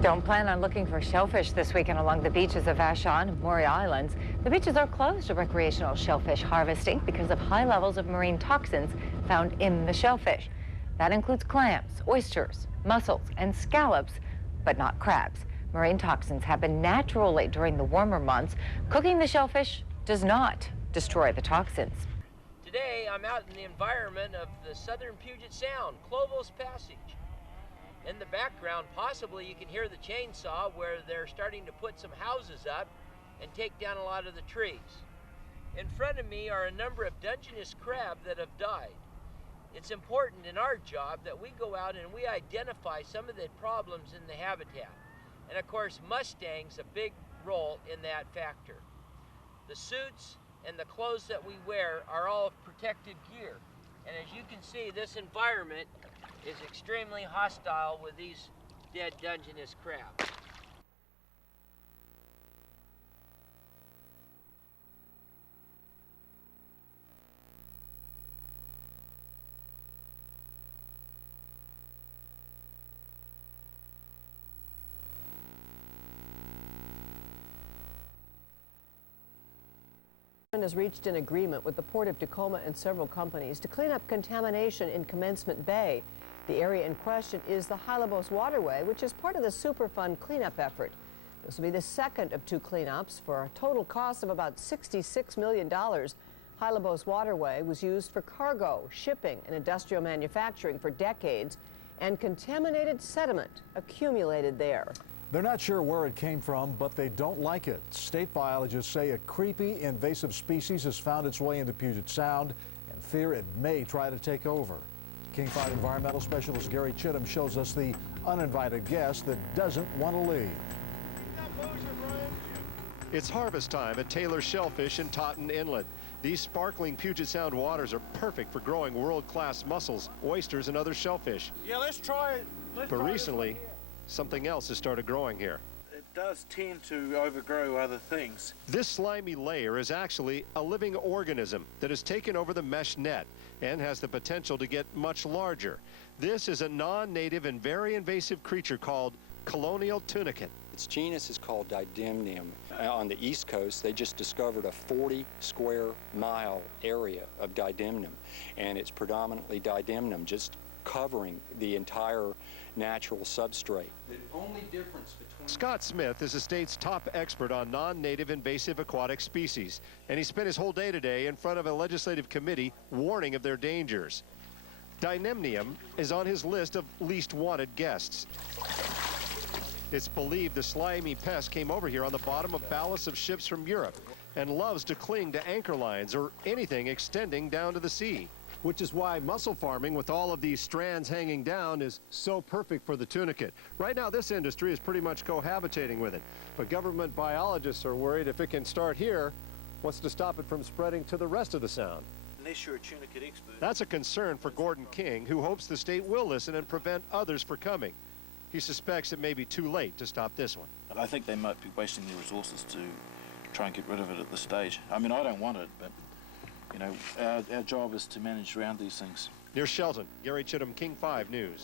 Don't plan on looking for shellfish this weekend along the beaches of Vashon and Maury Islands. The beaches are closed to recreational shellfish harvesting because of high levels of marine toxins found in the shellfish. That includes clams, oysters, mussels, and scallops, but not crabs. Marine toxins happen naturally during the warmer months. Cooking the shellfish does not destroy the toxins. Today, I'm out in the environment of the southern Puget Sound, Clovel's Passage. In the background, possibly you can hear the chainsaw where they're starting to put some houses up and take down a lot of the trees. In front of me are a number of Dungeness crab that have died. It's important in our job that we go out and we identify some of the problems in the habitat. And of course, Mustang's a big role in that factor. The suits and the clothes that we wear are all protected gear. And as you can see, this environment is extremely hostile with these dead Dungeness crab. Has reached an agreement with the Port of Tacoma and several companies to clean up contamination in Commencement Bay. The area in question is the Hylebos Waterway, which is part of the Superfund cleanup effort. This will be the second of two cleanups for a total cost of about $66 million. Hylebos Waterway was used for cargo, shipping, and industrial manufacturing for decades, and contaminated sediment accumulated there. They're not sure where it came from, but they don't like it. State biologists say a creepy, invasive species has found its way into Puget Sound and fear it may try to take over. King 5 environmental specialist Gary Chittum shows us the uninvited guest that doesn't want to leave. It's harvest time at Taylor Shellfish in Totten Inlet. These sparkling Puget Sound waters are perfect for growing world-class mussels, oysters, and other shellfish. Yeah, let's try it. But recently, something else has started growing here. It does tend to overgrow other things. This slimy layer is actually a living organism that has taken over the mesh net and has the potential to get much larger. This is a non-native and very invasive creature called colonial tunicate. Its genus is called Didymnium. On the East Coast, they just discovered a 40 square mile area of Didymnum, and it's predominantly Didymnum, just covering the entire natural substrate. The only difference between... Scott Smith is the state's top expert on non-native invasive aquatic species, and he spent his whole day today in front of a legislative committee warning of their dangers. Didymnium is on his list of least wanted guests. It's believed the slimy pest came over here on the bottom of ballasts of ships from Europe and loves to cling to anchor lines or anything extending down to the sea. Which is why mussel farming with all of these strands hanging down is so perfect for the tunicate. Right now, this industry is pretty much cohabitating with it. But government biologists are worried if it can start here, what's to stop it from spreading to the rest of the sound? Unless you're a tunicate expert. That's a concern for Gordon King, who hopes the state will listen and prevent others from coming. He suspects it may be too late to stop this one. I think they might be wasting their resources to try and get rid of it at this stage. I mean, I don't want it, but you know, our job is to manage around these things. Near Shelton, Gary Chittum, King 5 News.